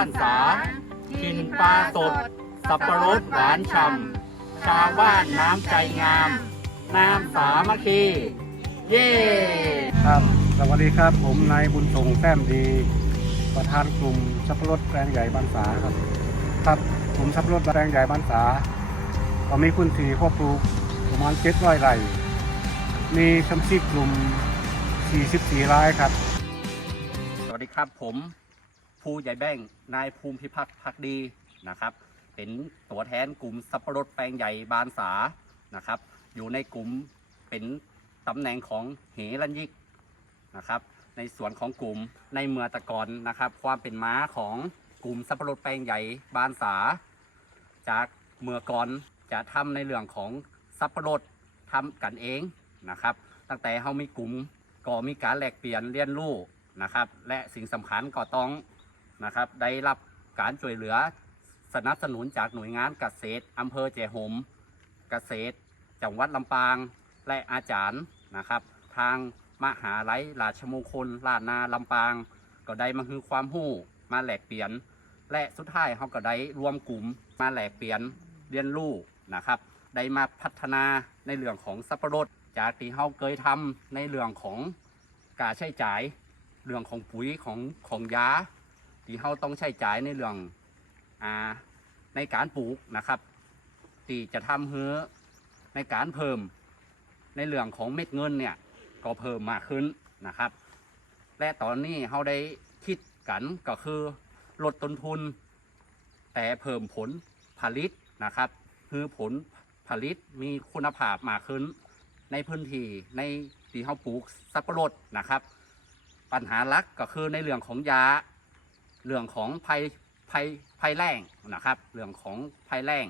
สับปะรดหวานฉ่ำชาวบ้านน้ำใจงาม น้ำสามัคคี เย้ครับสวัสดีครับผมนายบุญส่งแต้มดี ประธานกลุ่มสับปะรดแปลงใหญ่บ้านสาครับ ครับกลุ่มสับปะรดแปลงใหญ่บ้านสาเรามีพื้นที่ครอบปลูกประมาณ700ไร่มีสมาชิกกลุ่ม 44รายครับ สวัสดีครับผม ภูใหญ่แบ้งนายภูมิพิพัฒน์พักดีนะครับ เป็นตัวแทนกลุ่มสับปะรดแปลงใหญ่บานสานะครับ อยู่ในกลุ่มเป็นตำแหน่งของเหรัญยิกนะครับ ในส่วนของกลุ่มในเมืองตะกอนนะครับ ความเป็นม้าของกลุ่มสับปะรดแปลงใหญ่บานสา จากเมื่อกอนจะทำในเรื่องของสับปะรดทำกันเองนะครับ ตั้งแต่เขามีกลุ่มก็มีการแลกเปลี่ยนเรียนรู้นะครับ และสิ่งสำคัญก็ต้อง นะครับ ได้รับการช่วยเหลือสนับสนุนจากหน่วยงานเกษตรอำเภอเจหมเกษตร จังหวัดลำปาง และอาจารย์นะครับ ทางมหาลัยราชมงคลลาดนาลำปาง ก็ได้มาคือความรู้มาแหลกเปลี่ยน และสุดท้ายเขาก็ได้รวมกลุ่มมาแหลกเปลี่ยนเรียนรู้นะครับ ได้มาพัฒนาในเรื่องของสับปะรดจากที่เขาเคยทำในเรื่องของการใช้จ่าย เรื่องของปุ๋ยของของยา ที่เขาต้องใช้จ่ายในเรื่องอ่าในการปลูกนะครับที่จะทำเฮือในการเพิ่มในเรื่องของเม็ดเงินเนี่ยก็เพิ่มมากขึ้นนะครับ และตอนนี้เขาได้คิดกันก็คือลดต้นทุน แต่เพิ่มผลผลิตนะครับ คือผลผลิตมีคุณภาพมากขึ้น ในพื้นที่ในที่เขาปลูกสับปะรดนะครับ ปัญหาหลักก็คือในเรื่องของยา เรื่องของภัยภัยภัยแล้งนะครับ เรื่องของภัยแล้ง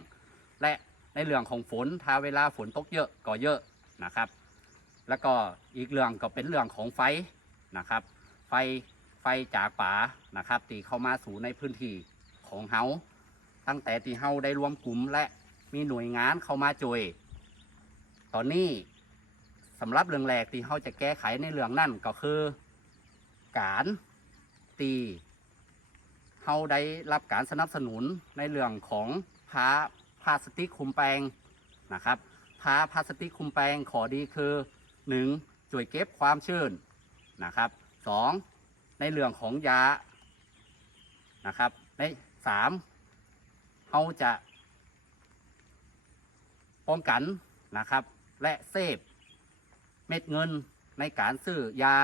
และในเรื่องของฝนถ้าเวลาฝนตกเยอะก็เยอะนะครับ แล้วก็อีกเรื่องก็เป็นเรื่องของไฟนะครับ ไฟไฟจากป่านะครับตีเข้ามาสู่ในพื้นที่ของเฮาตั้งแต่ที่เฮาได้รวมกลุ่มและมีหน่วยงานเข้ามาช่วย ตอนนี้สำหรับเรื่องแรกที่เฮาจะแก้ไขในเรื่องนั่นก็คือ การตี เฮาได้รับการสนับสนุนในเรื่องของผ้าพลาสติกคุมแปลงนะครับผ้าพลาสติกคุมแปลงขอดีคือหนึ่งช่วยเก็บความชื้นนะครับสองในเรื่องของยานะครับในสามเฮาจะป้องกันนะครับ และเซฟเม็ดเงินในการซื้อยา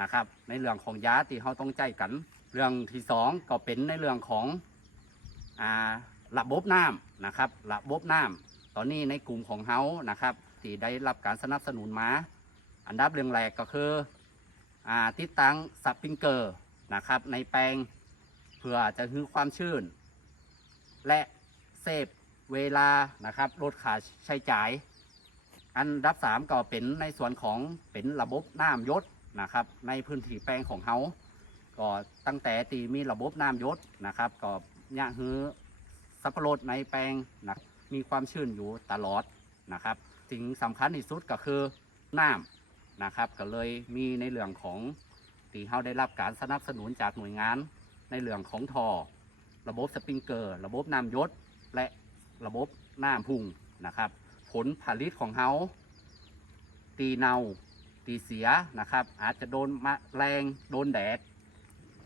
นะครับ ในเรื่องของยาที่เขาต้องใจกัน เรื่องที่สองก็เป็นในเรื่องของอ่าระบบน้ำนะครับระบบน้ำตอนนี้ในกลุ่มของเขานะครับที่ได้รับการสนับสนุนมา อันดับเรื่องแรกก็คืออ่าติดตั้งสปริงเกอร์นะครับในแปลงเพื่อจะคือความชื้น และเซฟเวลานะครับลดค่าใช้จ่าย อันดับสามก็เป็นในส่วนของเป็นระบบน้ำยศนะครับในพื้นที่แปลงของเขา ก็ตั้งแต่ตีมีระบบน้ำยศนะครับก็ยะฮือสับปะรดในแปลงนะมีความชื้นอยู่ตลอดนะครับ สิ่งสำคัญที่สุดก็คือน้ำนะครับก็เลยมีในเรื่องของที่เขาได้รับการสนับสนุนจากหน่วยงาน ในเรื่องของทอระบบสปริงเกอร์ ระบบน้ำยศและระบบน้ำพุ่งนะครับ ผลผลิตของเขาตีเนาตีเสียนะครับ อาจจะโดนมแรงโดนแดด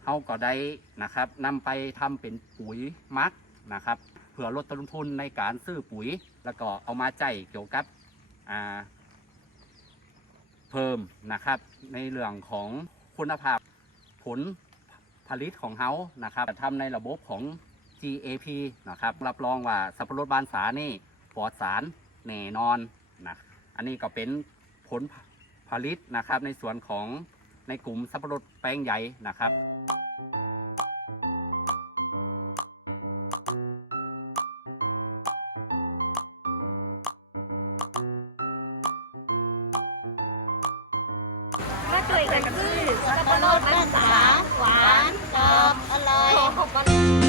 เขาก็ได้นะครับนำไปทำเป็นปุ๋ยมักนะครับเพื่อลดต้นทุนในการซื้อปุ๋ย แล้วก็เอามาใจเกี่ยวกับเพิ่มนะครับ ในเรื่องของคุณภาพผลผลิตของเขานะครับทำในระบบของ GAP นะครับรับรองว่าสับปะรดบานสานี่ปลอดสารแน่นอนนะอันนี้ก็เป็นผลผลิตนะครับในส่วนของ ในกลุ่มสับปะรดแปลงใหญ่นะครับก็เกิดกันซื้อสับปะรดภาษาหวานกรอบอร่อย